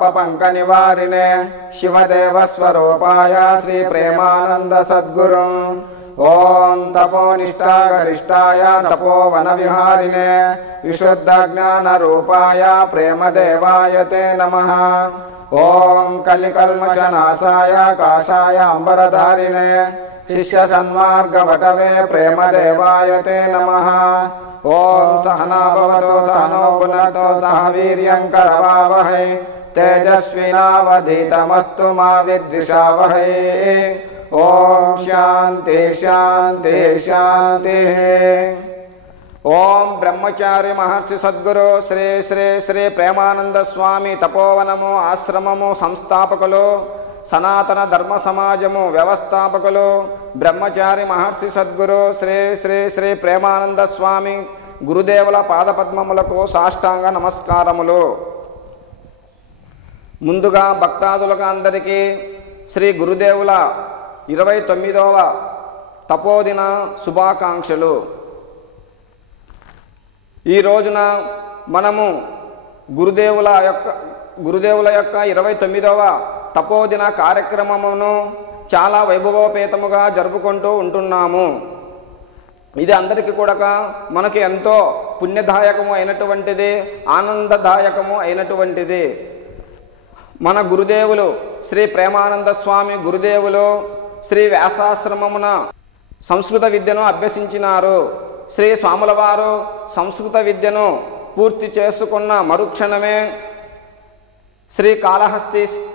పాప పంక నివారిణే శివదేవ స్వరూపాయ శ్రీ ప్రేమానంద సద్గురు. ఓం తపోనిష్టా గరిష్టాయ తపోవన విహారిణే విశుద్ధ జ్ఞాన రూపాయ ప్రేమదేవాయ తే నమః. ఓం కలికల్మషనాశాయ కాషాయ అంబరధారిణే శిష్య సన్మార్గవటవే ప్రేమదేవాయ తే నమః. ఓం సహనా భవతు సహనౌ భునక్తు సహ వీర్యం కరవావహై తేజస్వినావధీతమస్తు మా విద్విషావహై. ఓం శాంతి శాంతి శాంతి. ఓం బ్రహ్మచారి మహర్షి సద్గురు శ్రీ శ్రీ శ్రీ ప్రేమానంద స్వామి తపోవనము ఆశ్రమము సంస్థాపకులు, సనాతన ధర్మ సమాజము వ్యవస్థాపకులు బ్రహ్మచారి మహర్షి సద్గురు శ్రీ శ్రీ శ్రీ ప్రేమానంద స్వామి గురుదేవుల పాదపద్మములకు సాష్టాంగ నమస్కారములు. ముందుగా భక్తాదులకు అందరికీ శ్రీ గురుదేవుల 29వ తపోదిన శుభాకాంక్షలు. ఈ రోజున మనము గురుదేవుల యొక్క 29వ తపోదిన కార్యక్రమమును చాలా వైభవోపేతముగా జరుపుకుంటూ ఉంటున్నాము. ఇది అందరికీ కూడా మనకి ఎంతో పుణ్యదాయకము అయినటువంటిది, ఆనందదాయకము అయినటువంటిది. మన గురుదేవులు శ్రీ ప్రేమానంద స్వామి గురుదేవులు శ్రీ వ్యాసాశ్రమమున సంస్కృత విద్యను అభ్యసించినారు. శ్రీ స్వాముల వారు సంస్కృత విద్యను పూర్తి చేసుకున్న మరుక్షణమే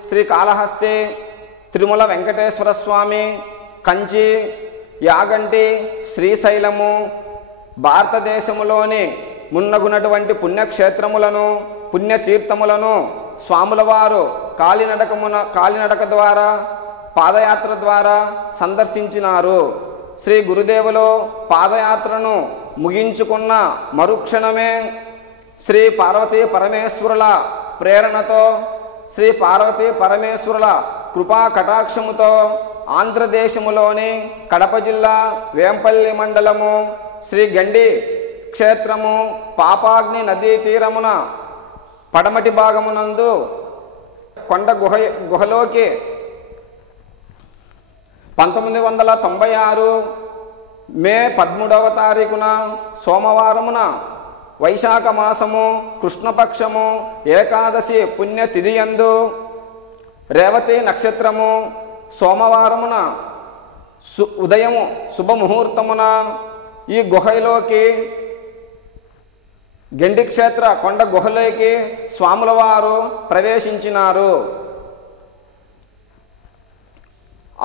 శ్రీకాళహస్తి తిరుమల వెంకటేశ్వర స్వామి, కంచి, యాగంటి, శ్రీశైలము భారతదేశములోని మున్నగునటువంటి పుణ్యక్షేత్రములను పుణ్యతీర్థములను స్వాముల వారు కాలినడక ద్వారా పాదయాత్ర ద్వారా సందర్శించినారు. శ్రీ గురుదేవులు పాదయాత్రను ముగించుకున్న మరుక్షణమే శ్రీ పార్వతీ పరమేశ్వరుల ప్రేరణతో, శ్రీ పార్వతీ పరమేశ్వరుల కృపా కటాక్షముతో ఆంధ్రదేశములోని కడప జిల్లా వేంపల్లి మండలము శ్రీ గండి క్షేత్రము పాపాగ్ని నదీ తీరమున పడమటి భాగమునందు కొండ గుహలోకి 1996 మే 13వ తారీఖున సోమవారమున వైశాఖ మాసము కృష్ణపక్షము ఏకాదశి పుణ్యతిథియందు రేవతి నక్షత్రము సోమవారమున ఉదయము శుభముహూర్తమున ఈ గుహలోకి గండి క్షేత్ర కొండ గుహలోకి స్వాముల వారు ప్రవేశించినారు.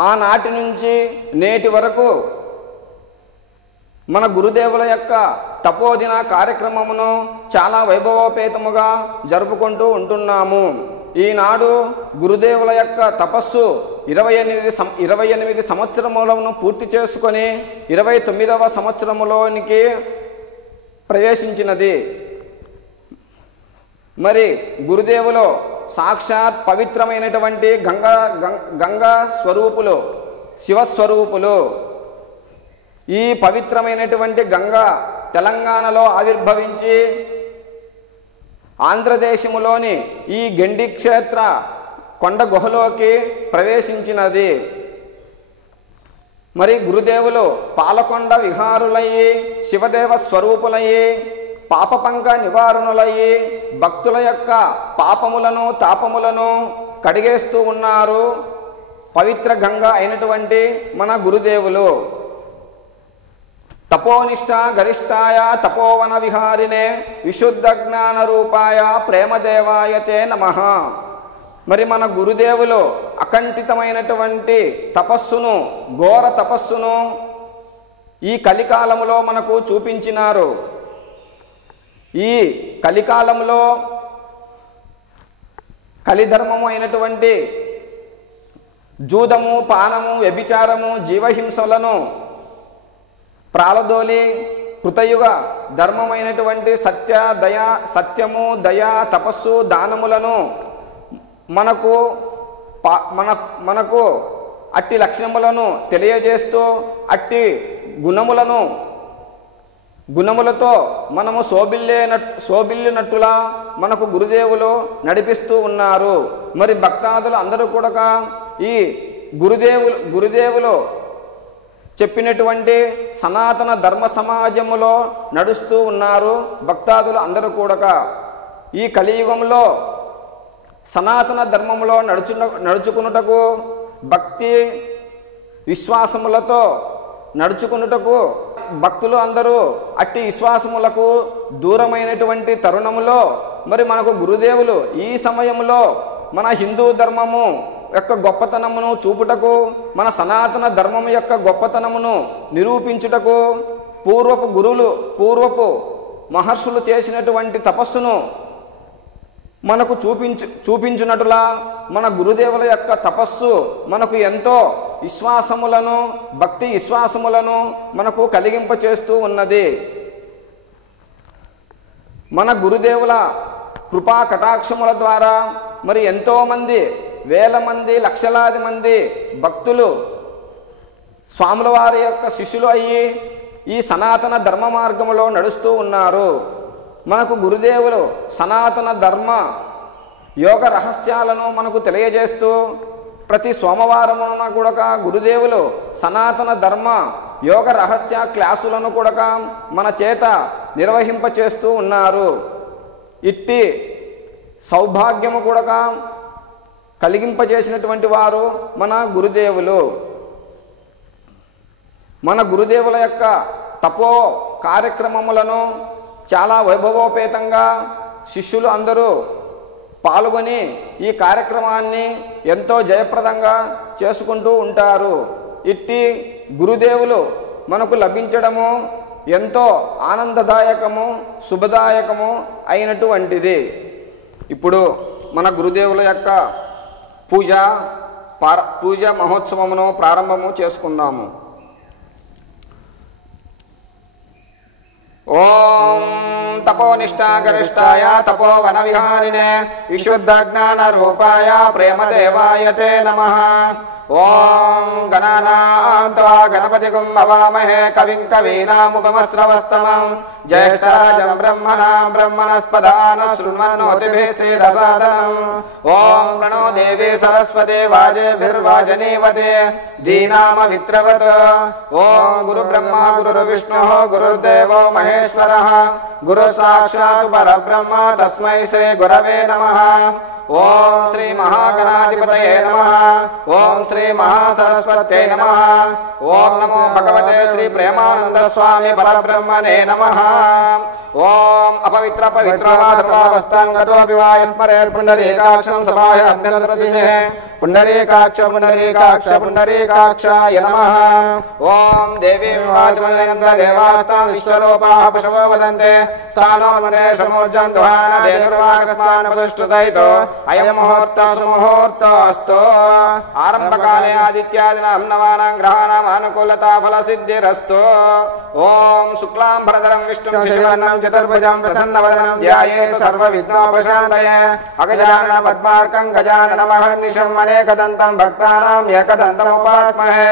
ఆనాటి నుంచి నేటి వరకు మన గురుదేవుల యొక్క తపోదిన కార్యక్రమమును చాలా వైభవోపేతముగా జరుపుకుంటూ ఉంటున్నాము. ఈనాడు గురుదేవుల యొక్క తపస్సు 28 సంవత్సరములను పూర్తి చేసుకొని 29వ సంవత్సరములోనికి ప్రవేశించినది. మరి గురుదేవులు సాక్షాత్ పవిత్రమైనటువంటి గంగా స్వరూపులు, శివస్వరూపులు. ఈ పవిత్రమైనటువంటి గంగా తెలంగాణలో ఆవిర్భవించి ఆంధ్రదేశములోని ఈ గండి క్షేత్ర కొండ గుహలోకి ప్రవేశించినది. మరి గురుదేవులు పాలకొండ విహారులయ్యి, శివదేవ స్వరూపులయ్యి, పాపపంక నివారణులయ్యి భక్తుల యొక్క పాపములను తాపములను కడిగేస్తూ ఉన్నారు పవిత్ర గంగా అయినటువంటి మన గురుదేవులు. తపోనిష్ట గరిష్టాయ తపోవన విహారిణే విశుద్ధ జ్ఞాన రూపాయ ప్రేమదేవాయ తే నమః. మరి మన గురుదేవులు అకంఠితమైనటువంటి తపస్సును, ఘోర తపస్సును ఈ కలికాలములో మనకు చూపించినారు. ఈ కలికాలంలో కలిధర్మము అయినటువంటి జూదము, పానము, వ్యభిచారము, జీవహింసలను ప్రాలదోలి కృతయుగ ధర్మమైనటువంటి సత్యము, దయ, తపస్సు, దానములను మనకు అట్టి లక్షణములను తెలియజేస్తూ, అట్టి గుణములను గుణములతో మనము శోభిల్లినట్టులా మనకు గురుదేవులు నడిపిస్తూ ఉన్నారు. మరి భక్తాదులు అందరూ కూడా ఈ గురుదేవులు చెప్పినటువంటి సనాతన ధర్మ సమాజములో నడుస్తూ ఉన్నారు. భక్తాదులు అందరూ కూడా ఈ కలియుగంలో సనాతన ధర్మములో నడుచుకున్నటకు భక్తి విశ్వాసములతో నడుచుకున్నటకు భక్తులు అందరూ అట్టి విశ్వాసములకు దూరమైనటువంటి తరుణములో మరి మనకు గురుదేవులు ఈ సమయంలో మన హిందూ ధర్మము యొక్క గొప్పతనమును చూపుటకు, మన సనాతన ధర్మము యొక్క గొప్పతనమును నిరూపించుటకు పూర్వపు మహర్షులు చేసినటువంటి తపస్సును మనకు చూపించునట్లుగా మన గురుదేవుల యొక్క తపస్సు మనకు ఎంతో విశ్వాసములను, భక్తి విశ్వాసములను మనకు కలిగింపచేస్తూ ఉన్నది. మన గురుదేవుల కృపా కటాక్షముల ద్వారా మరి ఎంతోమంది, వేల మంది, లక్షలాది మంది భక్తులు స్వాముల వారి యొక్క శిష్యులు అయ్యి ఈ సనాతన ధర్మ మార్గములో నడుస్తూ ఉన్నారు. మనకు గురుదేవులు సనాతన ధర్మ యోగ రహస్యాలను మనకు తెలియజేస్తూ ప్రతి సోమవారమున కూడా గురుదేవులు సనాతన ధర్మ యోగ రహస్య క్లాసులను కూడా మన చేత నిర్వహింపచేస్తూ ఉన్నారు. ఇట్టి సౌభాగ్యము కూడా కలిగింపజేసినటువంటి వారు మన గురుదేవులు. మన గురుదేవుల యొక్క తపో కార్యక్రమములను చాలా వైభవోపేతంగా శిష్యులు అందరూ పాల్గొని ఈ కార్యక్రమాన్ని ఎంతో జయప్రదంగా చేసుకుంటూ ఉంటారు. ఇట్టి గురుదేవులు మనకు లభించడము ఎంతో ఆనందదాయకము, శుభదాయకము అయినటువంటిది. ఇప్పుడు మన గురుదేవుల యొక్క పూజ మహోత్సవమును ప్రారంభము చేసుకుందాము. ఓం తపోనిష్టాగరిష్టాయ తపోవన విహారిణే విశుద్ధ జ్ఞాన రూపాయ ప్రేమదేవాయ తే నమః. ఓం గణానాం త్వా గణపతిగుం భవామహే కవిం కవీనాముపమస్రవస్తమం జ్యేష్ఠరాజం బ్రహ్మణస్పదాన శృణ్వన్నోతిభిः సేదసాదనం. ఓం ప్రణో దేవీ సరస్వతి వాజేభిర్వాజనీవతే దీనామమిత్రవత్. ఓం గురు బ్రహ్మ గురు విష్ణు గురుర్దేవో మహేశ్వరః గురు సాక్షాత్ పరబ్రహ్మ తస్మై శ్రీ గురవే నమః. ఓం శ్రీ మహాగణాధిపతయే నమః. ఓం శ్రీ మహాసరస్వత్యై నమః. ఓం నమో భగవతే శ్రీ ప్రేమానంద స్వామి పరబ్రహ్మణే నమః. ఓం అపవిత్ర పవిత్రో వా సర్వావస్థాంగతోపి వా స్మరేత్ పుండరీకాక్షం సభాయ అభ్యంతరశినే పుండరీకాక్షాయ నమః. ఓం దేవీ వాచమయంత దేవాస్తాం విశ్వరూపాః పశవో వదంతే స్థానో మరేషమూర్జం దుహాన దేదుర్వాకస్మాన్ ప్రతిష్ఠితైతో అయం ముహూర్తః సుముహూర్తోऽస్తు. ఆరంభకాలే ఆదిత్యాదినాం నవానాం గ్రహాణాం అనుకూలతా ఫలసిద్ధిరస్తు. ఓం శుక్లాంబరధరం విష్ణుం శశివర్ణం చతుర్భుజం ప్రసన్నవదనం ధ్యాయేత్ సర్వవిఘ్నోపశాంతయే. అగజానన పద్మార్కం గజాననమహర్నిశం అనేకదంతం భక్తానాం ఏకదంతముపాస్మహే.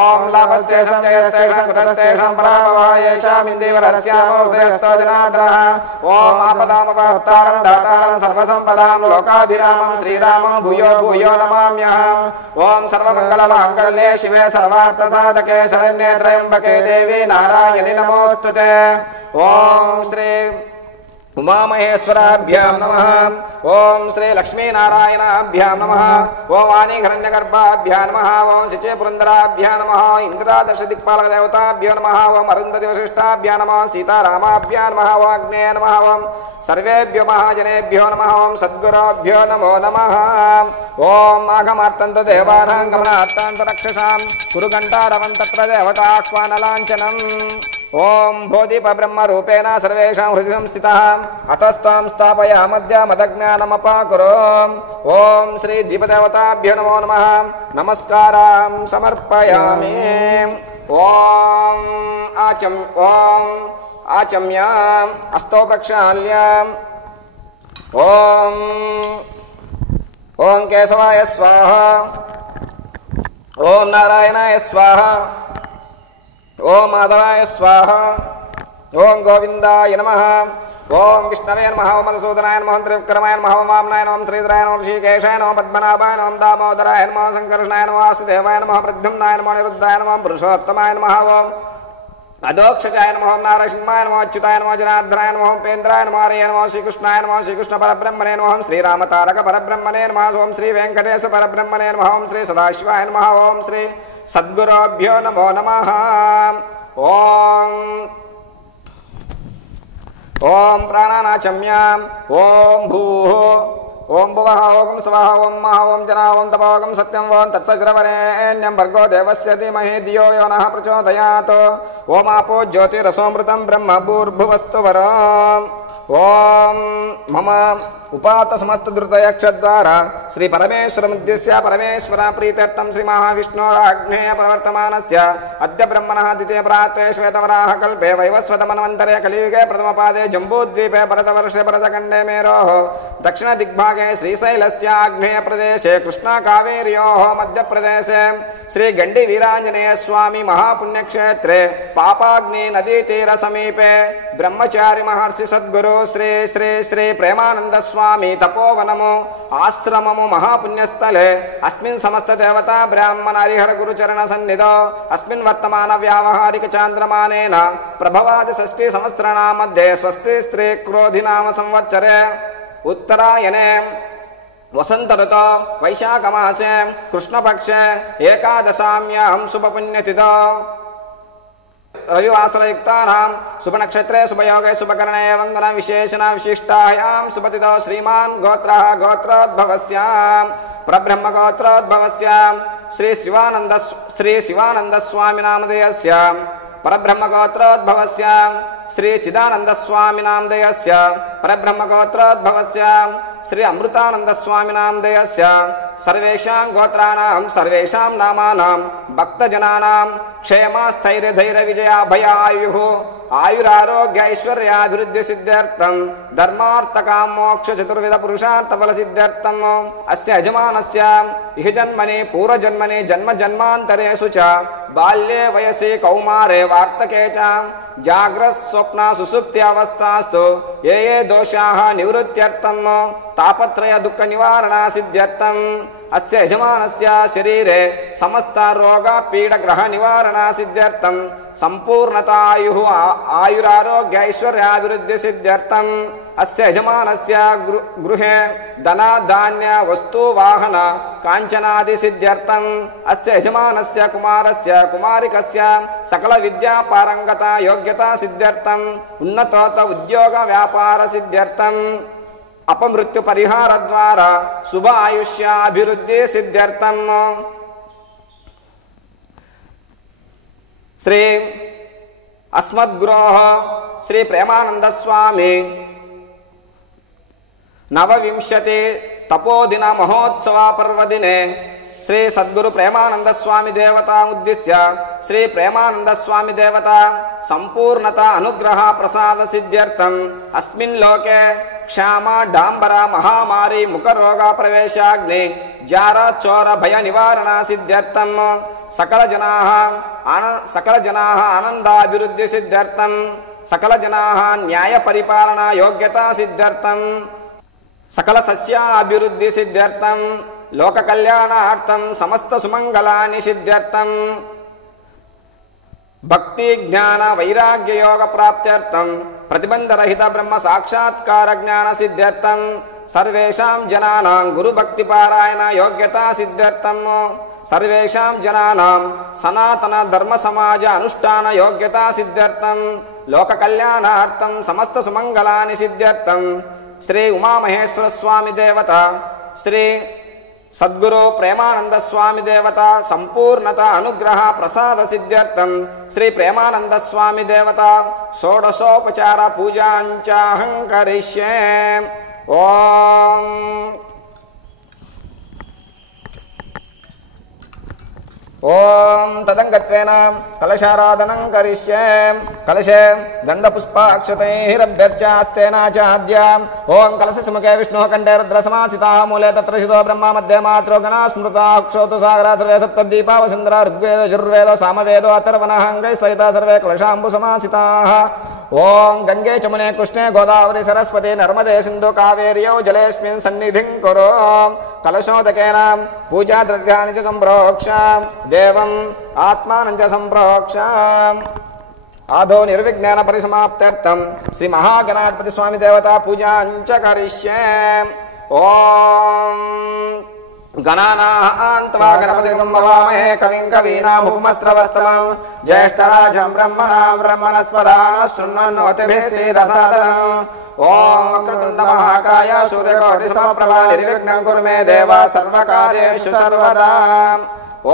ఓం లాభస్తేషం జయస్తేషం కుతస్తేషం పరాభవాయేషామిందేవరస్యామోదయస్తో జనార్దనః. ఓం ఆపదామపహర్తారం దాతారం సర్వసంపదాం లోకాభిరామం శ్రీరామం భూయో భూయో నమామ్యహం. ఓం సర్వమంగళమాంగళ్యే శివే సర్వార్థసాధకే శరణ్యే త్రయంబకే దేవి నారాయణి నమోస్తుతే. ఓం శ్రీ ఉమామహేశ్వరాభ్యాం నమః. ఓం శ్రీ లక్ష్మీనారాయణాభ్యాం నమః. ఓం వాణీహిరణ్యగర్భాభ్యాం నమః. ఓం శిచే పురందరాభ్యాం నమః. ఇంద్రాదర్శ దిక్పాలక దేవతాభ్యో నమః. ఓం అరుంధతి వశిష్టాభ్యాం నమః. సీతారామాభ్యాం నమః. ఓం అగ్నేయ నమః. ఓం సర్వేభ్యో మహాజనేభ్యో నమః. ఓం సద్గురుభ్యో నమో నమః. ఓం మాఘమార్తంత దేవానాం గమనార్తాంత రక్షసాం కురుగంటారవం తత్ర దేవతాహ్వానలాంఛనం. ఓం భోదీప బ్రహ్మ రూపేణ సర్వేషాం హృది సంస్థితః అతస్తాం స్థాపయామద్య మదజ్ఞానమపాకురు. ఓం శ్రీ దీపదేవతాభ్యో నమో నమః. నమస్కారం సమర్పయామి. ఓం ఆచమ్య అస్తో ప్రక్షాళ్య. ఓం కేశవాయ స్వాహ. ఓం నారాయణాయ స్వాహ. ఓం మాధవాయ స్వాహ. ఓం గోవిందాయ నమః. ఓం విష్ణవే నమః. ఓం మధుసూదనాయ నమః. త్రివిక్రమాయ నమః. ఓం వామనాయ నమః. శ్రీధరాయ నమః. ఋషికేశాయ నమః. పద్మనాభాయ నమః. దామోదరాయ నమః. సంకర్షణాయ నమః. వాసుదేవాయ నమః. ప్రద్యుమ్నాయ నమః. నిరుద్ధాయ నమః. పురుషోత్తమాయ నమః. ఓం అధోక్షజాయ నమః. నారసింహాయ నమః. అచ్యుతాయ నమః. జనార్దనాయ నమః. ఉపేంద్రాయ నమః. హరయే నమః. శ్రీకృష్ణాయ నమః. శ్రీకృష్ణ పరబ్రహ్మణే నమః. శ్రీరామతారక పరబ్రహ్మణే నమః. ఓం శ్రీ వెంకటేశ పరబ్రహ్మణే నమః. ఓం శ్రీ సదాశివాయ నమః. ఓం శ్రీ సద్గురుభ్యో నమో నమః. ఓం ప్రాణానాచమ్యాం. ఓం భూః. ఓం భువః. ఓం స్వః. ఓం మహః. ఓం జనా. ఓం తపః. ఓం సత్యం. ఓం తత్సవితుర్వరేణ్యం భర్గో దేవస్య ధీమహి ధియో యో నః ప్రచోదయాత్. ఓం ఆపో జ్యోతిరసోమృతం బ్రహ్మ భూర్భువస్తు వరం. ఓం మమ ఉపాత సమస్త ధృతయక్షద్వారా శ్రీ పరమేశ్వరముద్దిశ్య పరమేశ్వర ప్రీత్యర్థం శ్రీ మహావిష్ణోరాగ్నేయ ప్రవర్తమానస్య అద్య బ్రహ్మణః ద్వితీయ ప్రాతే శ్వేతవరాహ కల్పే వైవస్వత మన్వంతరే కలియుగే ప్రథమపాదే జంబూద్వీపే భరతవర్షే భరతఖండే మేరోః దక్షిణ దిగ్భాగే శ్రీశైలస్య ఆగ్నేయ ప్రదేశే కృష్ణా కావేర్యోః మధ్యప్రదేశే శ్రీ గండి వీరాంజనేయ స్వామి మహాపుణ్యక్షేత్రే పాపాగ్ని నదీ తీర సమీపే బ్రహ్మచారి మహర్షి సద్గురు శ్రీ శ్రీ శ్రీ ప్రేమానంద స్వామి తపోవనము ఆశ్రమము మహాపుణ్యస్థలే అస్మిన్ సమస్త దేవతా బ్రాహ్మణ హరిహర గురుచరణ సన్నిధో అస్మిన్ వర్తమాన వ్యావహారిక చాంద్రమానేన ప్రభవాది షష్ఠీ సంవత్సరాణాం మధ్యే స్వస్తి స్త్రీ క్రోధి నామ సంవత్సరే ఉత్తరాయణే వసంత ఋతో వైశాఖ మాసే కృష్ణపక్షే ఏకాదశామ్యాం శుభపుణ్యతిథో రవివాసరయుక్తానాం శుభనక్షత్రే శుభయోగే శుభకరణే వందన విశేషణ విశిష్టాయాం శుభతిథో శ్రీమాన్ గోత్రః గోత్రోద్భవస్యాం పరబ్రహ్మ గోత్రోద్భవస్య శ్రీ శివానంద స్వామి నామధేయస్య పరబ్రహ్మ గోత్రోద్భవస్య శ్రీ చిదానంద స్వామి నామధేయస్య పరబ్రహ్మ గోత్రోద్భవస్య శ్రీ అమృతానంద స్వామి నామధేయస్య సర్వేషాం గోత్రాణాం సర్వేషాం నామానాం భక్తజనానాం క్షేమ స్థైర్య ధైర్య విజయ భయ ఆయురారోగ్య ఐశ్వర్యాభివృద్ధి సిద్ధ్యర్థం ధర్మార్థ కామోక్ష చతుర్విధ పురుషార్థ ఫల సిద్ధ్యర్థం అస్య యజమానస్య ఇహ జన్మని పూర్వజన్మని జన్మ జన్మాంతరేషు చ బాల్యే వయసి కౌమారే వార్తకే చ జాగ్రత్ స్వప్న సుషుప్తి అవస్థాస్తు ఏ ఏ దోషాః నివృత్త్యర్థం తాపత్రయ దుఃఖ నివారణ సిద్ధ్యర్థం అస్య యజమానస్య శరీరే సమస్త రోగ పీడ గ్రహ నివారణ సిద్ధ్యర్థం సంపూర్ణతాయు ఆయురారోగ్య ఐశ్వర్యాభివృద్ధి సిద్ధ్యర్థం అస్య యజమానస్య గృహే ధన ధాన్య వస్తు వాహన కాంచనాది సిద్ధ్యర్థం అస్య యజమానస్య కుమారస్య కుమారికస్య సకల విద్యా పారంగత యోగ్యత సిద్ధ్యర్థం ఉన్నతోత ఉద్యోగ వ్యాపార సిద్ధ్యర్థం అపమృత్యు పరిహార ద్వారా శుభ ఆయుష్యాభివృద్ధి సిద్ధ్యర్థం శ్రీ అస్మద్గురోః శ్రీ ప్రేమానంద స్వామి నవవింశతి తపోదిన మహోత్సవ పర్వదినే శ్రీ సద్గురు ప్రేమానంద స్వామి దేవత ఉద్దిశ్య శ్రీ ప్రేమానంద స్వామి దేవత సంపూర్ణత అనుగ్రహ ప్రసాద సిద్ధ్యర్థం అస్మిన్ లోకే క్షామ డాంబర మహామారి ముఖ రోగ ప్రవేశాగ్ని జార చోర భయ నివారణ సిద్ధ్యర్థం సకల జనాః ఆనందాభివృద్ధి సిద్ధ్యర్థం సకల జనాః న్యాయ పరిపాలన యోగ్యత సిద్ధ్యర్థం సకల సస్యాభివృద్ధి సిద్ధ్యర్థం లోక కళ్యాణార్థం సమస్త సుమంగళాని సిద్ధ్యర్థం భక్తి జ్ఞాన వైరాగ్య యోగ ప్రాప్త్యర్థం ప్రతిబంధరహిత బ్రహ్మ సాక్షాత్కార జ్ఞాన సిద్ధ్యర్థం సర్వేషాం జనానాం గురు భక్తి పారాయణ యోగ్యత సిద్ధ్యర్థం సర్వేషాం జనానాం సనాతన ధర్మ సమాజ అనుష్ఠాన యోగ్యత సిద్ధ్యర్థం లోక కళ్యాణార్థం సమస్త సుమంగళాని సిద్ధ్యర్థం శ్రీ ఉమామహేశ్వర స్వామి దేవత శ్రీ సద్గురు ప్రేమానంద స్వామి దేవత సంపూర్ణత అనుగ్రహ ప్రసాద సిద్ధ్యర్థం శ్రీ ప్రేమానంద స్వామి దేవత షోడశోపచార పూజాంచాహం కరిష్యే. ఓం ఓం తదంగత్వేన కలశారాధనం కరిష్యే. కలశే గంధపుష్పాక్షతైరభ్యర్చాస్తేనాచాద్య. ఓం కలశసుముఖే విష్ణుః కంఠే రుద్రసమాసితాః మూలే తత్ర శితో బ్రహ్మ మధ్యే మాత్రో గణా స్మృతాః క్షోతు సాగరా సర్వే సప్తద్వీపా వసుంధరా ఋగ్వేదో యజుర్వేదో సామవేదో అథర్వణః అంగైః సహితా సర్వే కలశాంబు సమాసితాః. ఓం గంగే చమునే కృష్ణే గోదావరి సరస్వతి నర్మదే సింధు కావేర్యౌ జలేస్మిన్ సన్నిధిం కురు కలశోదకేన పూజా ద్రవ్యాన్ని చ సంప్రోక్ష దేవం ఆత్మానం చ సంప్రోక్ష ఆదో నిర్విజ్ఞాన పరిసమాప్త్యర్థం శ్రీ మహాగణాధిపతి స్వామి దేవతా పూజాంచ కరిష్యే. ఓం గణానాన్త్వా గణపతిం భవామహే కవిం కవీనాముపమస్రవస్తమం జ్యేష్ఠరాజం బ్రహ్మణాం బ్రహ్మణస్పదాన శృణ్వన్నోతిభిः सीदसादनम्. ఓం వక్రతుండ మహాకాయ సూర్యకోటి సమప్రభా నిర్విఘ్నం కురు మే దేవ సర్వకార్యేషు సర్వదా.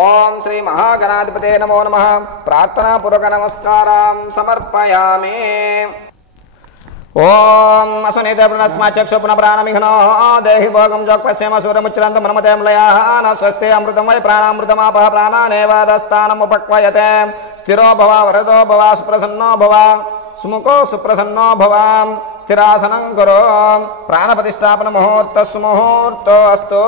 ఓం శ్రీ మహాగణాధిపతే నమో నమః. ప్రార్థనాపూర్వక నమస్కారం సమర్పయామి. ఓం అసునీత పునస్మాచక్షు పునఃప్రాణమిఘ్నో దేహి భోగం జోక్పశ్యేమ సూర్యముచ్చరంతం బ్రహ్మతే మ్లయాః న స్వస్తి అమృతం వై ప్రాణామృతమాపః ప్రాణానేవాదస్థానముపక్వయతే. స్థిరో భవ వరదో భవ సుప్రసన్నో భవ సుముఖో సుప్రసన్నో భవ. స్థిరాసనం కురు ప్రాణప్రతిష్ఠాపన ముహూర్త సుముహూర్తో అస్తు.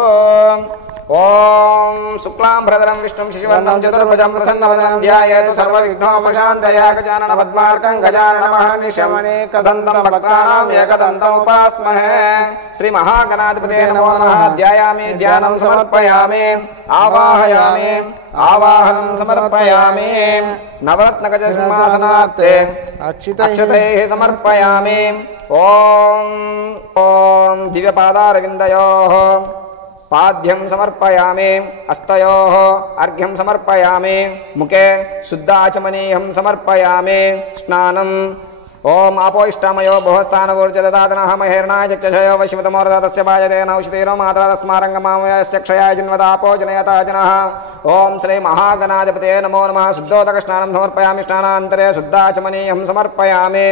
ఓం శుక్లాం భరధరం విష్ణుం శశివర్ణం చతుర్భుజం ప్రసన్నవదనం ధ్యాయేత్ సర్వవిఘ్నోపశాంతయే. గజానన పద్మార్కం గజానన మహర్నిశమనేకదంతం భక్తానాం ఏకదంతం ఉపాస్మహే. శ్రీ మహాగణాధిపతే నమో నమః. ధ్యాయామి ధ్యానం సమర్పయామి ఆవాహయామి ఆవాహనం సమర్పయామి. నవరత్న గజ సింహాసనార్తే అక్షతైః సమర్పయామి. ఓం ఓం దివ్యపాదారవిందయోః పాద్యం సమర్పయామి. హస్తయోః అర్ఘ్యం సమర్పయామి. ముఖే శుద్ధాచమనీయం సమర్పయామి. స్నానం. ఓం ఆపో ఇష్టామయో భోస్థానవూర్జదాదనః మహేర్ణాయ చక్షయో వశివతమోరదస్య భాజతే నౌషధీరో మాత్రా తస్మారంగమామయస్య క్షయాయ జిన్వదాపో జనయతా జనః. ఓం శ్రీ మహాగణాధిపతే నమో నమః. శుద్ధోదక స్నానం సమర్పయామి. స్నానాంతరే శుద్ధాచమనీయం సమర్పయామి.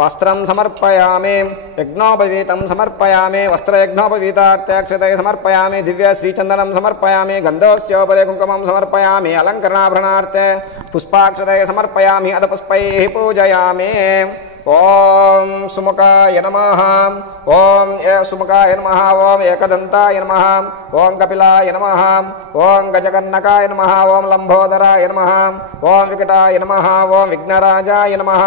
వస్త్రం సమర్పయామి. యజ్ఞోపవీతం సమర్పయామి. వస్త్రయజ్ఞోపవీతార్థ్యక్షతై సమర్పయామి. దివ్య శ్రీచందనం సమర్పయామి. గంధోస్యోపరి కుంకుమం సమర్పయామి. అలంకరణాభరణార్థే పుష్పాక్షతై సమర్పయామి. అద పుష్పైః పూజయామి. ఓం సుముఖాయ నమః. ఓం సుముఖాయ నమః. ఓం ఏకదంతాయ నమః. ఓం కపిలాయ నమః. ఓం గజకర్ణకాయ నమః. ఓం లంబోదరాయ నమః. ఓం వికటాయ నమః. ఓం విఘ్నరాజాయ నమః.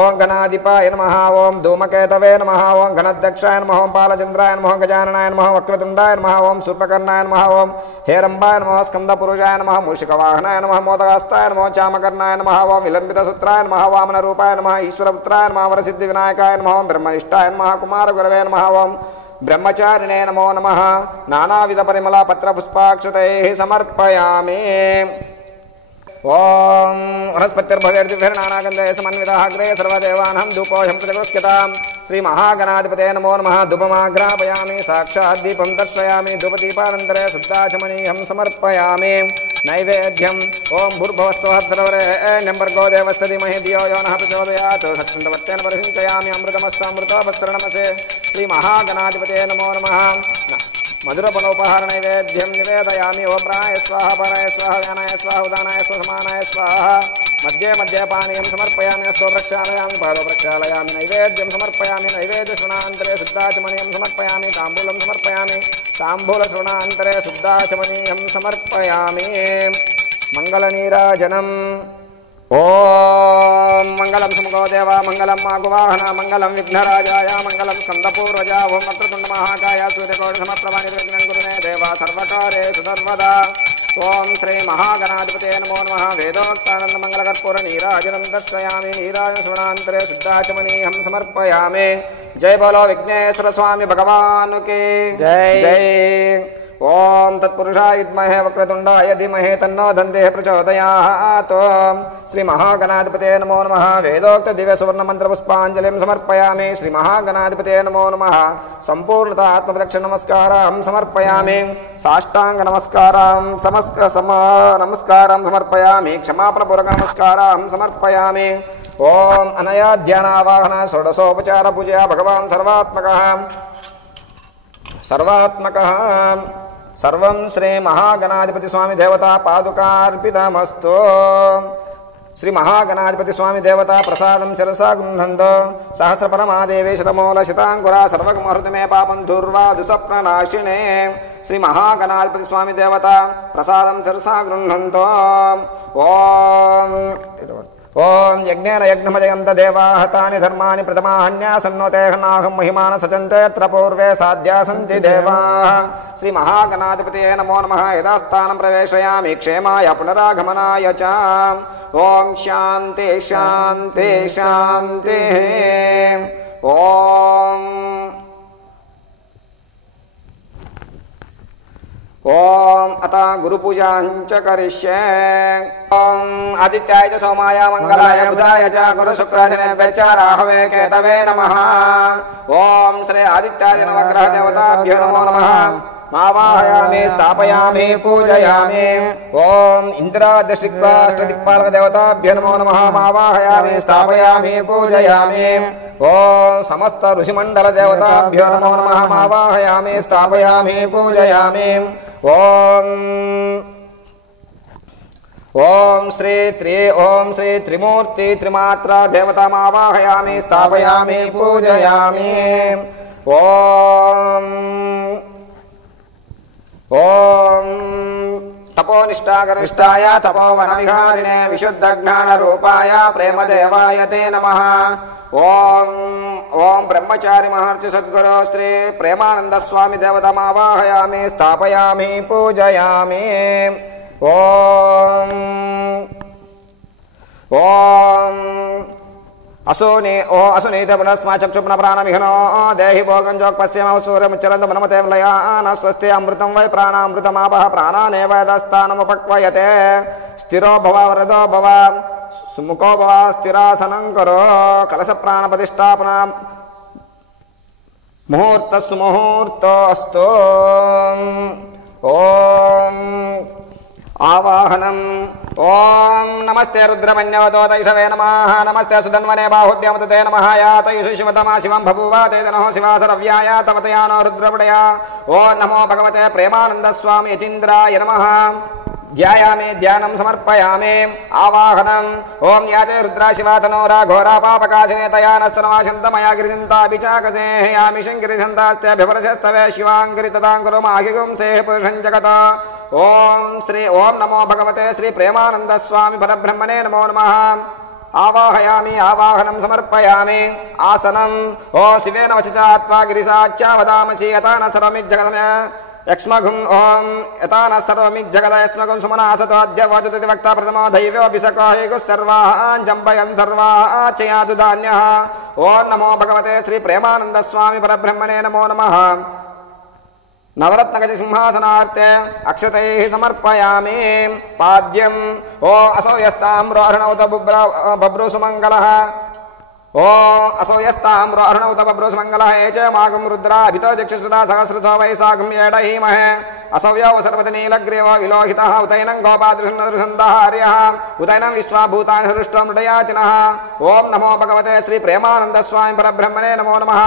ఓం గణాధిపాయ నమః. ఓం ధూమకేతవే నమః. ఓం గణాధ్యక్షాయ నమః. ఓం బాలచంద్రాయ నమః. గజాననాయ నమః. వక్రతుండాయ నమః. ఓం శూర్పకర్ణాయ నమః. ఓం హేరంబాయ నమః. స్కందపురుషాయ నమః. మూషికవాహనాయ నమః. మోదగాస్తాయ నమః. చామకర్ణాయ నమః. ఓం విలంబితసూత్రాయ నమః. వామనరూపాయ నమః. ఈశ్వరపుత్రాయ నమః. వరసిద్ధి వినాయకాయ నమః. ఓం బ్రహ్మనిష్టాయ నమః. కుమారగురవే నమః. ఓం బ్రహ్మచారిణే నమో నమః. నానావిధ పరిమళ పత్ర పుష్పాక్షతైః సమర్పయామి. ఓం వనస్పతిర్భవేర్దిభిర్నానాగంధైః సమన్వితః అగ్రే సర్వదేవానాం ధూపోऽహం ప్రతిగృహ్యతాం. శ్రీ మహాగణాధిపతే నమో నమః. ధూపమాగ్రాపయామి. సాక్షాత్ దీపం దర్శయామి. ధూపదీపానంతరే శుద్ధాచమనీయం సమర్పయామి. నైవేద్యం. ఓం భూర్భువస్సుః సర్వరేణ్యం భర్గో దేవस्य ధీమహి ధియో యో నః ప్రచోదయాత్. సత్సంతవర్తేన పరిశుంచయామి. అమృతమస్తు అమృతోపస్తరణమసే. శ్రీ మహాగణాధిపతే నమో నమః. మధురఫలోపహార నైవేద్యం నివేదయామి. ఓం ప్రాణాయ స్వాహ పరాయ స్వాహ వ్యానాయ స్వాహ ఉదానాయ స్వాహ సమానాయ స్వాహ. మధ్యే మధ్యే పానీయం సమర్పయామి. హస్తో ప్రక్షాళయామి. పాదో ప్రక్షాళయామి. నైవేద్యం సమర్పయామి. నైవేద్య శృణాంతరే శుద్ధాచమనీయం సమర్పయామి. తాంబూలం సమర్పయామి. తాంబూల శృణాంతరే శుద్ధాచమనీయం సమర్పయామి. మంగళనీరాజనం. ఓం మంగళం సుముఖో దేవ మంగళం మాగువాహన మంగళం విఘ్నరాజాయ మంగళం స్కందపూర్వజ. ఓం వక్రతుండ మహాకాయ సూర్యకోటి సమప్రభా నిర్విఘ్నం కురు మే దేవ సర్వకార్యేషు సర్వదా. ఓం శ్రీ మహాగణాధిపతే నమో నమః. వేదోక్తానంద మంగళకర్పూర నీరాజనం దర్శయామి. నీరాజన శృణాంతరే శుద్ధాచమనీయం సమర్పయామి. జై బలో విఘ్నేశ్వర స్వామి భగవాన్ కి జై. జై. ఓం తత్పురుషాయ విద్మహే వక్రతుండాయ ధీమహి తన్నో దందే ప్రచోదయాత్. శ్రీ మహాగణాధిపతే నమో నమః. వేదోక్త దివ్య సువర్ణ మంత్ర పుష్పాంజలిం సమర్పయామి. శ్రీ మహాగణాధిపతే నమో నమః. సంపూర్ణత ఆత్మప్రదక్షిణ నమస్కారం సమర్పయామి. సాష్టాంగ నమస్కారం నమస్కారం సమర్పయామి. క్షమాపణ పూర్వక నమస్కారం సమర్పయామి. ఓం అనయా ధ్యానావాహన షోడశోపచార పూజయా భగవాన్ సర్వాత్మకః. సర్వం శ్రీ మహాగణాధిపతి స్వామి దేవతా పాదుకార్పితమస్తు. శ్రీ మహాగణాధిపతి స్వామి దేవతా ప్రసాదం శిరసా గృహంతో సహస్రపరమాదేవి శతమూల శతాంకురా సర్వగమహృతి మే పాపం దుర్వా దుస్వప్ననాశినే. శ్రీ మహాగణాధిపతి స్వామి దేవతా ప్రసాదం శిరసా గృహంతో. ఓం ఓం యజ్ఞేన యజ్ఞమజయంత దేవాః తాని ధర్మాని ప్రథమాహన్యాసన్నో తేహనాహం మహిమాన సచంతే యత్ర పూర్వే సాధ్యా సంతి దేవాః. శ్రీ మహాగణాధిపతయే నమో నమః. యథాస్థానం ప్రవేశయామి క్షేమాయ పునరాగమనాయ చ. ఓం శాంతి శాంతి శాంతి. ఓం అత గురుపూజాంచ కరిష్యే. ఓం ఆదిత్యాయ చ సోమాయ మంగళాయ బుధాయ చ గురు శుక్రాశనేభ్యశ్చ రాహవే కేతవే నమః. ఓం శ్రీ ఆదిత్యాయ నవగ్రహ దేవతాభ్యో నమో నమః. మావాహయామి స్థాపయామి పూజయామి. ఓం ఇంద్రాదశిక్వాష్టదిక్పాలక దేవతాభ్యో నమో నమః. మావాహయామి స్థాపయామి పూజయామి. ఓం సమస్త ఋషిమండల దేవతాభ్యో నమో నమః. మావాహయామి స్థాపయామి పూజయామి. ఓం శ్రీ త్రిమూర్తి త్రిమాత్ర దేవతామావాహయామి స్థాపయామి పూజయామి. ఓం తపోనిష్టాగరిష్టాయ తపోవన విహారిణే విశుద్ధ జ్ఞాన రూపాయ ప్రేమదేవాయ తే నమః. ఓం బ్రహ్మచారి మహర్షి సద్గురు శ్రీ ప్రేమానంద స్వామి దేవతమావాహయామి స్థాపయామి పూజయామి. ఓం అసునీత పునస్మా చక్షుప్న ప్రాణమిహనో దేహి భోగం జోక్పశ్యమ సూర్యముచ్చరంత మనమతే లయాన స్వస్తి అమృతం వై ప్రాణామృతమాపః ప్రాణానేవ యథాస్థానముపక్వయతే. స్థిరో భవ వరదో భవ సుముఖో భవ స్థిరాసనం కరో. కలశ ప్రాణ ప్రతిష్టాపన ముహూర్త సుముహూర్తో అస్తు. ఓం ఆవాహనం. ఓం నమస్తే రుద్రమన్యవతోతైషవే నమః. నమస్తే సుధన్వనే బాహుభ్యమతే నమః. యాతయుషు శివతమా శివం బభూవ తేజనో శివాసరవ్యాయ తమతయానో రుద్రపడయ. ఓం నమో భగవతే ప్రేమానంద స్వామి యతీంద్రాయ నమః. ధ్యాయామి ధ్యానం సమర్పయామి. ఆవాహనం. ఓం యాతే రుద్రా శివాతనోరా ఘోరా పాపకాశినే తయానస్తనవాశంతమయా గిరిజంతాభిచాకసే యామి శంగిరిజంతాస్తేభివరశస్తవే శివాంగిరి తదాంకురు మాహిగుంసే పురుషం జగత. ఓం నమో భగవతే శ్రీ ప్రేమానంద స్వామి పరబ్రహ్మణే నమో నమః. ఆవాహయామి ఆవాహనం సమర్పయామి. ఆసనం. ఓ శివేన వచచాత్వా గిరిసాచ్య వదామసి యతాన సర్వమిజ్జగతమే యక్ష్మఘుం. ఓం యతాన సర్వమిజ్జగత యస్మఘుం సుమనాసతో అద్య వచతి వక్తా ప్రథమో దైవ్యోభిషకో హేగుః సర్వాన్ జంబయన్ సర్వాచయాదు ధాన్యః. ఓం నమో భగవతే శ్రీ ప్రేమానంద స్వామి పరబ్రహ్మణే నమో నమః. నవరత్నగజ సింహాసనార్తే అక్షతైః సమర్పయామి. పాద్యం. ఓ అసౌయస్తామ్రోహణౌత బభ్రూసుమంగళః. ఓం అసౌయస్తామ్రోహణౌత బభ్రూసుమంగళః. ఏ చ మాగం రుద్రా అభితో దిక్షసుదా సహస్రసో వైశాఖం ఏడహీమహే. असव्यो सर्वतनीलग्रीव विलोहितः उतैनं गोपादृशन्दहार्यः उतैनं विश्वाभूतानि हृष्टो मृडयातिनः। ओं नमो भगवते श्री प्रेमानंद स्वामी परब्रह्मणे नमो नमः।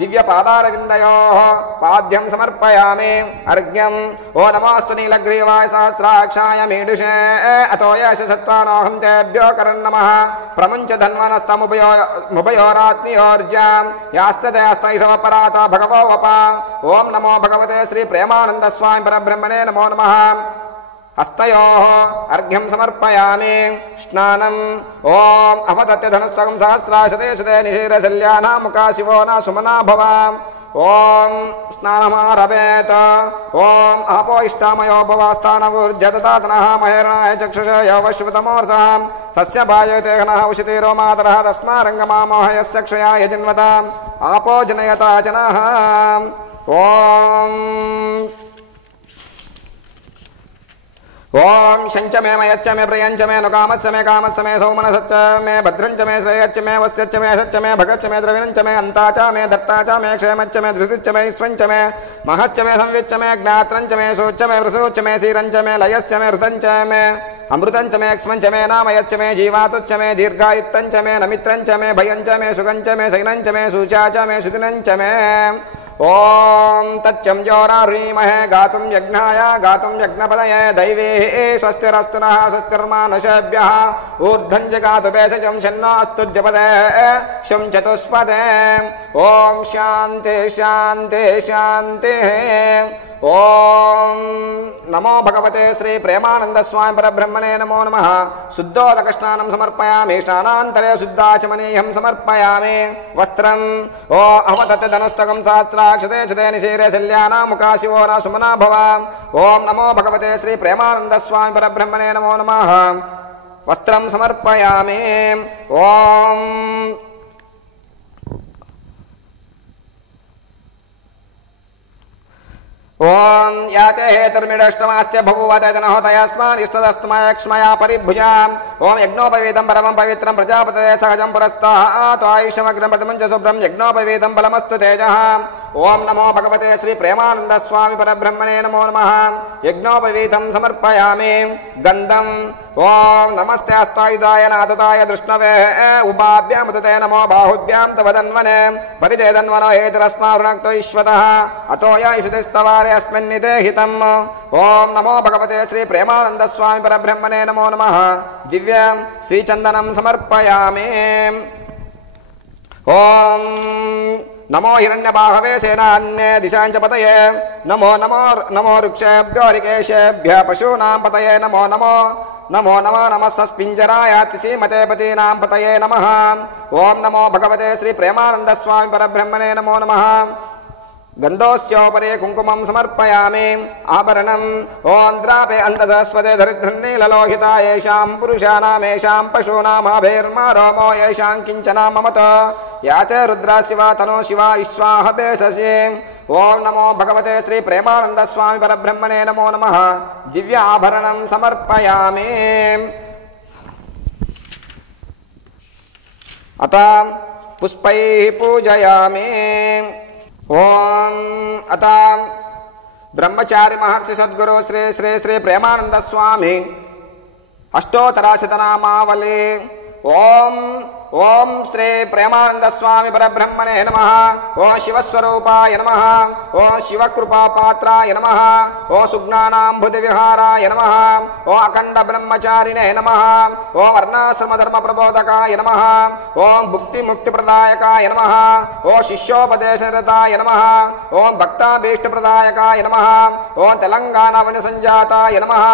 दिव्य पादारविन्दयोः पाद्यं समर्पयामि अर्घ्यम्। ओ नमोऽस्तु नीलग्रीवाय सहस्राक्षाय मीडुषे अतो यश सत्त्वानोऽहं तेभ्यो करन्नमः। प्रमुञ्च धन्वनस्तमुभयोरात्मयोर्ज्यां यास्तते हस्तैषवपराता भगवो वपा। ओं नमो भगवते श्री प्रेमानंद स्वामी परब्रह्मणे नमो नमः। हस्तयोः अर्घ्यं समर्पयामि स्नानम्। ओम अपतत्य धनुस्तकं सहस्राशते शुते निशीरशल्याना मुखा शिवो न सुमना भव। ओम स्नानमारभेत। ओम आपो इष्टामयो भवास्थानवुर्जततातनः महेरणाय चक्षुषय वश्वतमोर्षः तस्य भाजयते घनः उषितिरो मातरः तस्मारङ्गमामोहयस्य क्षयाय जिन्वता आपो जनयता जनः। ओम ओम शंच मे मयच्च मे प्रियंच मे नुकामस्य मे कामस्य मे सौमनसच्च मे भद्रंच मे श्रेयच्च मे वस्त्यच्च मे सच्च मे भगच्च मे द्रविणंच मे अन्ताच मे दत्ताच मे क्षेमच्च मे धृतिच्च मे ईश्वंच मे महच्च मे संविच्च मे ज्ञात्रंच मे शोच्च मे वृषोच्च मे सीरंच मे लयच्च मे ऋतंच मे अमृतंच मे क्ष्मंच मे नामयच्च मे जीवातुच्च मे दीर्घायुत्तंच मे नमित्रंच मे भयंच मे सुगंच मे सैनंच मे सूचाच मे सुदिनंच मे। ओम तच्चम जोरारीमहे गातुं यज्ञाय गातुं यज्ञपदये दैवे स्वस्तिरस्तु नः स्वस्तिर्मानुषेभ्यः ऊर्ध्वं जगातु भेषजं शन्नोऽस्तुद्यपदे शं चतुष्पदे। ओम शान्ति शान्ति शान्तिः। ओम నమో భగవతే శ్రీ ప్రేమానంద స్వామి పరబ్రహ్మణే నమో నమః. శుద్ధోదక స్నానం సమర్పయామి. స్నానాంతరే శుద్ధాచమనీయం సమర్పయామి. వస్త్రం ఓ అవదత్ ధనుస్తకం సహస్రాక్షతే క్షతే నిశీరే శల్యానా ముఖాశివో న సుమనా భవ. ఓం నమో భగవతే శ్రీ ప్రేమానంద స్వామి పరబ్రహ్మణే నమో నమః. వస్త్రం సమర్పయామి. ఓం ఓం యాతే హేతుర్మిడష్టమాస్త్య బభూవతనహోతయస్మాన్ ఇష్టదస్మయక్ష్మయా పరిభుజాం. ఓం యజ్ఞోపవీతం పరమం పవిత్రం ప్రజాపతే సహజం పురస్తాత్ ఆయుష్యమగ్రం ప్రథమం చ శుభ్రం యజ్ఞోపవీతం బలమస్తు తేజః. ఓం నమో భగవతే శ్రీ ప్రేమానంద స్వామి పరబ్రహ్మణే నమో నమః. యజ్ఞోపవీతం సమర్పయామి. గంధం ఓం నమస్తే అస్తాయుధాయ నాథతాయ దృష్ణవే ఉపాభ్యాముతే నమో బాహుభ్యాం తవదన్వనే పరితేదన్వనో హేతురస్మారుణక్తో ఈశ్వతః అతోయాయుషుతిస్తవారే అస్మిన్నితే హితం. ఓం నమో భగవతే శ్రీ ప్రేమానంద స్వామి పరబ్రహ్మణే నమో నమః. దివ్య శ్రీచందనం సమర్పయామి. ఓం నమో హిరణ్యబాహవే సేనాన్యే దిశాంచ పతయే నమో నమో నమో వృక్షేభ్యో రికేశేభ్య పశూనాం పతయే నమో నమో నమో నమో నమస్పింజరాయాతి శ్రీమతే పతీనాం పతయే నమః. ఓం నమో భగవతే శ్రీ ప్రేమానంద స్వామి పరబ్రహ్మణే నమో నమః. గంధోస్యోపరే కుంకుమం సమర్పయామి. ఆభరణం ఓం ద్రాపే అంతధస్వతే ధరిధృన్నీలలోహిత ఏషాం పురుషానామేషాం పశూనామాభైర్మా రోమో ఏషాం కించన మమత యాతే రుద్రా శివ తనో శివ విశ్వాహ బేససి. ఓం నమో భగవతే శ్రీ ప్రేమానంద స్వామి పరబ్రహ్మణే నమో నమః. దివ్య ఆభరణం సమర్పయామి. అత పుష్పై పూజయామి. ఓం అత బ్రహ్మచారి మహర్షి సద్గురు శ్రీ శ్రీ శ్రీ ప్రేమానంద స్వామి అష్టోత్తరశతనామావళి. ఓం ఓం శ్రీ ప్రేమానంద స్వామి పరబ్రహ్మణే నమః. ఓ శివస్వరూపాయ నమః. ఓ శివకృపాపాత్రాయ నమః. ఓ సుజ్ఞానాంబుధి విహారాయ నమః. ఓ అఖండ బ్రహ్మచారిణే నమః. ఓ వర్ణాశ్రమ ధర్మ ప్రబోధకాయ నమః. ఓం భుక్తి ముక్తి ప్రదాయకాయ నమః. ఓ శిష్యోపదేశరతాయ నమః. ఓం భక్తాభీష్ట ప్రదాయకాయ నమః. ఓం తెలంగాణ వన సంజాతాయ నమః.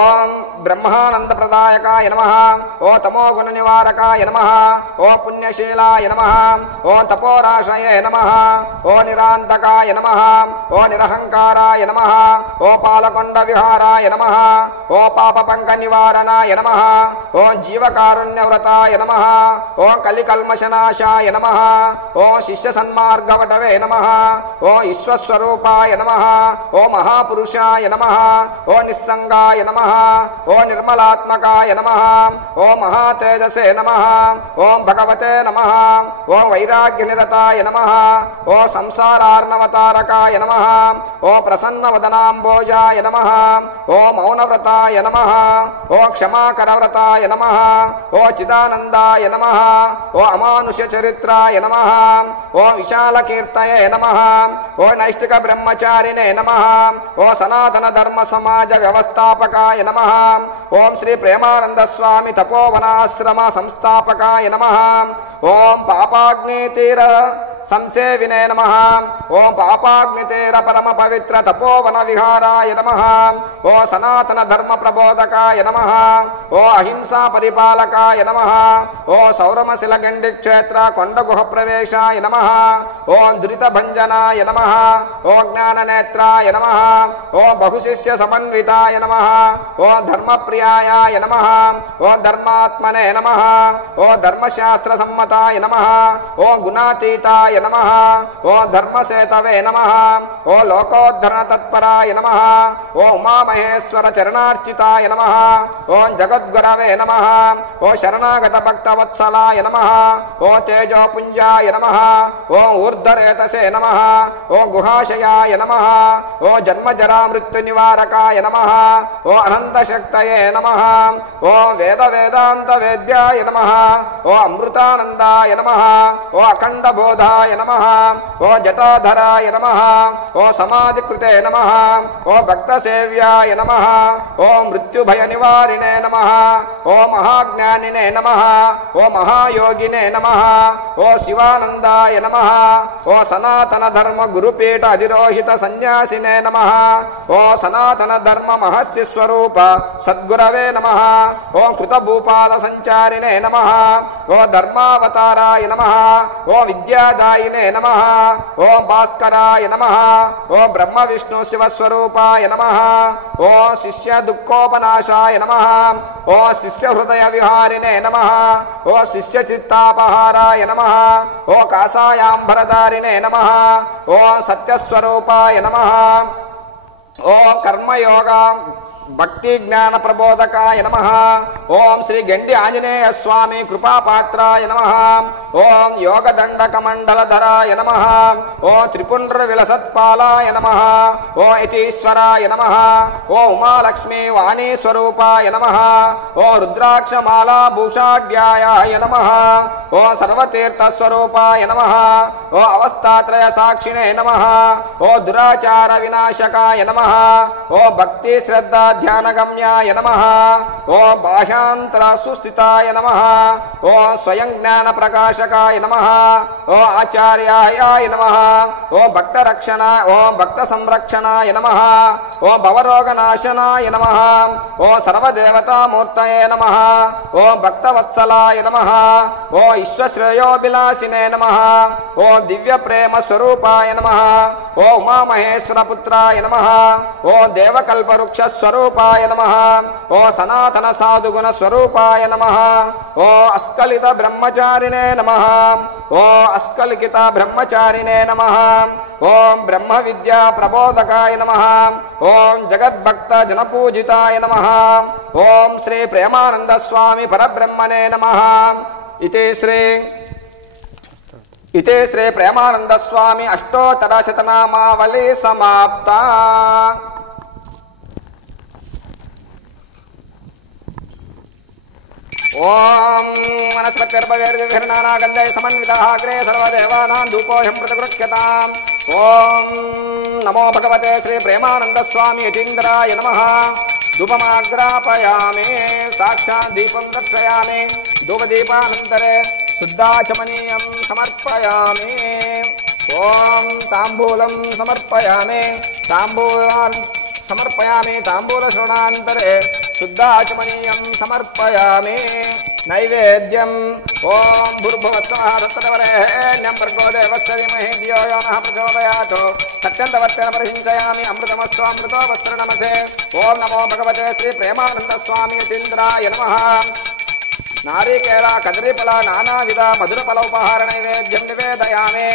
ఓం బ్రహ్మానంద ప్రదాయకాయ నమః. ఓ తమోగుణ నివారకాయ నమః. ఓ పుణ్యశీలాయ నమః. ఓ తపోరాశయే నమః. ఓ నిరాంతకాయ నమః. ఓ నిరహంకారాయ నమః. ఓ పాలకొండ విహారాయ నమః. ఓ పాప పంక నివారణాయ నమః. ఓ జీవకారుణ్యవ్రతాయ నమః. ఓ కలికల్మషనాశాయ నమః. ఓ శిష్య సన్మార్గవటవే నమః. ఓ ఈశ్వస్వరూపాయ నమః. ఓ మహాపురుషాయ నమః. ఓ నిస్సంగాయ నమః. ఓ నిర్మలాత్మకాయ నమః. ఓ మహాతేజసే నమః. ఓం భగవతే నమః. ఓం వైరాగ్యనిరతాయ నమః. ఓ సంసారార్ణవతారకాయ నమః. ఓ ప్రసన్నవదనాంబోజాయ నమః. ఓ మౌనవ్రతాయ నమః. ఓ క్షమాకరవ్రతాయ నమః. ఓ చిదానందాయ నమః. ఓ అమానుష చరిత్రాయ నమః. ఓ విశాలకీర్తయే నమః. ఓ నైష్టిక బ్రహ్మచారిణే నమః. ఓ సనాతన ధర్మ సమాజ వ్యవస్థాపకాయ నమః. ఓం శ్రీ ప్రేమానంద స్వామి తపోవనాశ్రమ సంస్థాపకాయ నమః. ఓం పాపాగ్నితీర సంసేవినే నమః. ఓం పాపాగ్నితీర పరమ పవిత్ర తపోవన విహారాయ నమః. ఓ సనాతన ధర్మ ప్రబోధకాయ నమః. ఓ అహింసా పరిపాలకాయ నమః. ఓ సౌరమశిల గండి క్షేత్ర కొండ గుహ ప్రవేశాయ నమః. ఓ దురిత భంజనాయ నమః. ఓ జ్ఞాననేత్రాయ నమః. ఓ బహుశిష్య సమన్వితాయ నమః. ఓ ధర్మప్రియాయ నమః. ఓ ధర్మాత్మనే నమః. ఓ ధర్మశాస్త్ర సమ్మతాయ నమః. ఓ గుణాతీతాయ నమః. ఓ ధర్మసేతవే నమః. ఓ లోకోద్ధరణ తత్పరాయ నమః. ఓ ఉమామహేశ్వర చరణార్చితాయ నమః. ఓ జగద్గురవే నమః. ఓ శరణాగత భక్తవత్సలాయ నమః. ఓ తేజోపుంజాయ నమః. ఓ ఊర్ధరేతసే నమః. ఓ గుహాశయాయ నమః. ఓ జన్మజరా మృత్యు నివారకాయ నమః. ఓ అనంతశక్తయే నమః. ఓ వేద వేదాంత వేద్యాయ నమః. ఓ అమృతానందాయ నమః. ఓ అఖండ బోధాయ శ్రీవత్సాయ నమః ఓ జటాధరాయ నమః ఓ సమాధికృతే నమః ఓ భక్తసేవ్యాయ నమః ఓ మృత్యుభయ నివారిణే నమః ఓ మహాజ్ఞానినే నమః ఓ మహాయోగినే నమః ఓ శివానందాయ నమః ఓ సనాతన ధర్మ గురుపీఠ అధిరోహిత సన్యాసినే నమః ఓ సనాతన ధర్మ మహర్షి స్వరూప సద్గురవే నమః ఓ కృతభూపాల సంచారినే నమః ఓ ధర్మావతారాయ నమః ఓ విద్యాదాయినే నమః ఓ భాస్కరాయ నమః ఓ బ్రహ్మ విష్ణు శివస్వరూపాయ నమః ఓ శిష్య దుఃఖోపనాశాయ నమః ఓ శిష్య హృదయ విహారినే నమః ఓ శిష్య చిత్తాపహారాయ నమః ఓ కాషాయాంబరధారినే నమః ఓ సత్యస్వరూపాయ నమః ఓ కర్మయోగ భక్తి జ్ఞాన ప్రబోధకాయ నమః ఓం శ్రీ గండి ఆంజనేయ స్వామి కృపాపాత్రాయ నమః ఓం యోగదండకమండలధరాయ నమః ఓ త్రిపుండ్ర విలసత్పాలాయ నమః ఓ యతీశ్వరాయ నమః ఓ ఉమాలక్ష్మీ వాణీ స్వరూపాయ నమః ఓ రుద్రాక్షమాలా భూషాఢ్యాయ నమః ఓ సర్వతీర్థ స్వరూపాయ నమః ఓ అవస్థాత్రయ సాక్షినే నమః ఓ దురాచార వినాశకాయ నమః ఓ భక్తి శ్రద్ధ ధ్యానగమ్యాయ నమః ఓ బాహ్యాంతర సుస్థితాయ నమః ఓ స్వయం జ్ఞాన ప్రకాశకాయ నమః ఓ ఆచార్యాయ నమః ఓ భక్త రక్షణ ఓ భక్త సంరక్షణాయ నమః ఓ భవరోగనాశనాయ నమః ఓ సర్వదేవతామూర్తయే నమః ఓ భక్తవత్సలాయ నమః ఓ విశ్వశ్రేయోభిలాషినే నమః ఓ దివ్య ప్రేమ స్వరూపాయ నమః ఓ ఉమామహేశ్వర పుత్రాయ నమః ఓ దేవకల్పవృక్ష స్వరూపాయ నమః ఓ సనాతన సాధుగుణ స్వరూపాయ నమః ఓ అస్కలిత బ్రహ్మచారిణే నమః ఓ అస్కలిత బ్రహ్మచారిణే నమః ఓం బ్రహ్మ విద్యా ప్రబోధకాయ నమః ఓం జగద్భక్త జనపూజితాయ నమః ఓం శ్రీ ప్రేమానంద స్వామి పరబ్రహ్మణే నమః ఇతే శ్రీ ప్రేమానంద స్వామి అష్టోత్తర శతనామావళి సమాప్త. ఓం వనస్పతిర్భవేర్విభిర్నానాగంధై సమన్వితః అగ్రే సర్వదేవానాం ధూపోऽహం ప్రతిగృహ్యతాం. ఓం నమో భగవతే శ్రీ ప్రేమానంద స్వామి యతీంద్రాయ నమః. ధూపమాగ్రాపయామి, సాక్షాత్ దీపం దర్శయామి. ధూపదీపానంతరే శుద్ధాచమనీయం సమర్పయామి. ఓం తాంబూలం సమర్పయామి. తాంబూల శ్రవణాంతరే శుద్ధాచమనీయం సమర్పయామి. నైవేద్యం ఓం భూర్భువస్వః తత్సవితుర్వరేణ్యం భర్గో దేవస్య ధీమహి ధియో యో నః ప్రచోదయాత్. సత్యంతవర్తేన పరిహించయామి అమృతమస్తు అమృతో వస్త్రనమసే. ఓం నమో భగవతే శ్రీ ప్రేమానంద స్వామి యతీంద్రాయ నమః. నారీకేళ కదలీఫల నానావిధ మధురఫల ఉపహార నైవేద్యం నివేదయామి.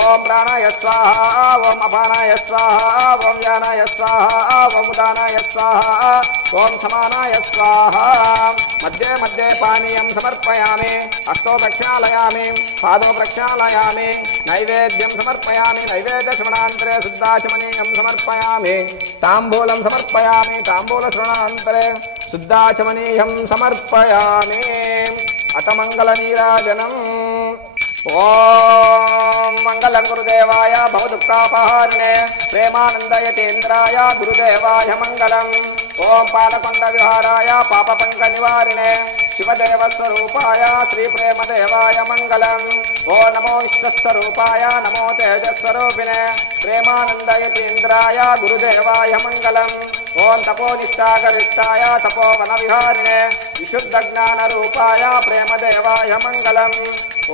ఓం ప్రాణాయ స్వాహా, ఓం అపానాయ స్వాహా, ఓం వ్యానాయ స్వాహా, ఓం ఉదానాయ స్వాహా, ఓం సమానాయ స్వాహా. మధ్యే మధ్యే పానీయం సమర్పయామి. హస్తో ప్రక్షాళయామి, పాదో ప్రక్షాళయామి. నైవేద్యం సమర్పయామి. నైవేద్య శ్రవణాంతరే శుద్ధాచమనీయం సమర్పయామి. తాంబూలం సమర్పయామి. తాంబూల శ్రవణాంతరే శుద్ధాచమనీయం సమర్పయామి. అత మంగళ నీరాజనం. ఓం మంగళం గురుదేవాయ భవదుఃఖాపహారిణే ప్రేమానంద యతీంద్రాయ గురుదేవాయ మంగళం. ఓం పాలకొండ విహారాయ పాపపంక నివారిణే శివదేవస్వరూపాయ శ్రీ ప్రేమదేవాయ మంగళం. ఓ నమో విశ్వస్వరూపాయ నమో తేజస్వరూపిణే ప్రేమానంద యతీంద్రాయ గురుదేవాయ మంగళం. ఓం తపోనిష్టాగరిష్టాయ తపోవన విహారిణే విశుద్ధ జ్ఞాన రూపాయ ప్రేమదేవాయ మంగళం.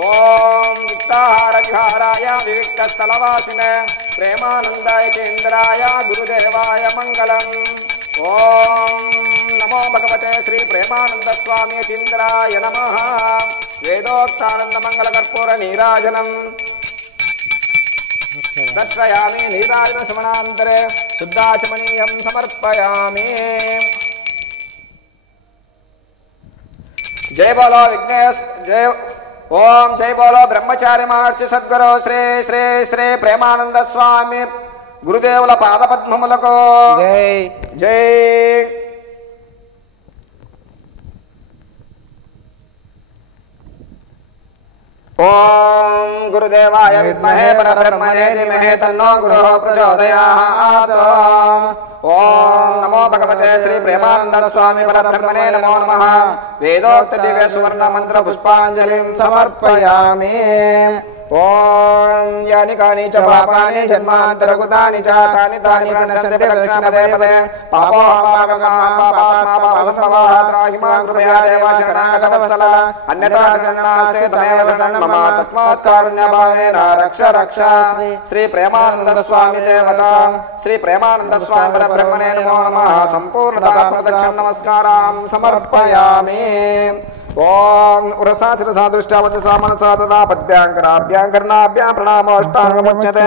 ఓం విక్తాహార విహారాయ వివిక్త స్థలవాసినే ప్రేమానంద యతీంద్రాయ గురుదేవాయ మంగళం. ఓం నమో భగవతే శ్రీ ప్రేమానంద స్వామి యతీంద్రాయ నమః. వేదోక్తానంద మంగళ కర్పూర నీరాజనం దర్శయామి. నీరాజన శ్రవణాంతరే శుద్ధాచమనీయం సమర్పయామి. జయ బోలో విఘ్నేశ్ జయ. ఓం జై బోలో బ్రహ్మచారి మహర్షి సద్గురు శ్రీ శ్రీ శ్రీ ప్రేమానంద స్వామి గురుదేవుల పాదపద్మములకు జై జై. ఓం गुरुदेवाय विद्महे परब्रह्मणे धीमहि तन्नो गुरुः प्रचोदयात्। ओम नमो भगवते श्री प्रेमानंद स्वामी परब्रह्मणे नमो नमः। वेदोक्त दिव्य सुवर्ण मंत्र पुष्पांजलिं समर्पयामि। ओम यानि कानि च पापानि जन्मान्तरकृतानि च तानि तानि प्रणश्यन्ति प्रदक्षिणपदे पदे पापो पापात्मा कृपया देव शरणागतवत्सल अन्यथा शरणास्ते तमेव शरणं मम तस्मात् कारुण्यभावेन रक्ष रक्ष। श्री प्रेमानंद स्वामी देवता श्री प्रेमानंद स्वामी परब्रह्मणे नमो नमः। संपूर्णतः प्रदक्षिण नमस्कारां समर्पयामि। ओम उरसा शिरसा दृष्ट्या वचसा मनसा तदा पद्भ्यां कर्णाभ्यां प्रणामोऽष्टाङ्गमुच्यते।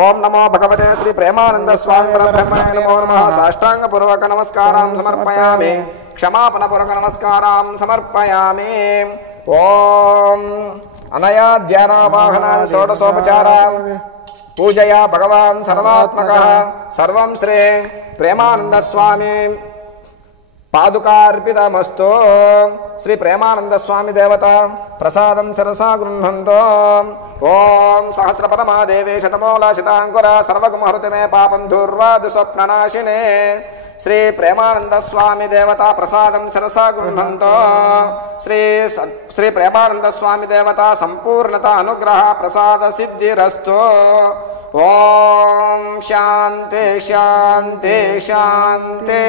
ओम नमो भगवते श्री प्रेमानंद स्वामी परब्रह्मणे नमो नमः। साष्टाङ्गपूर्वक नमस्कारां समर्पयामि। क्षमापणपूर्वक नमस्कारां समर्पयामि। ओम अनया ध्यानावाहनान् षोडशोपचारान् पूजया भगवान् सर्वात्मकः सर्वं श्री प्रेमानंद स्वामी पादुकार्पितमस्तु। श्री प्रेमानंद स्वामी देवता प्रसादं सरसा गृह्णन्तो। ओम सहस्रपदमादेवी शतमूलशिताङ्कुरा सर्वगुमहृति मे पापं दूर्वादु स्वप्ननाशिने। श्री प्रेमानंद स्वामी देवता प्रसादं सरसा गृह्णन्तो। श्री प्रेमानंद स्वामी देवता संपूर्णता अनुग्रह प्रसाद सिद्धिरस्तु। ओम शांति शांति शांति।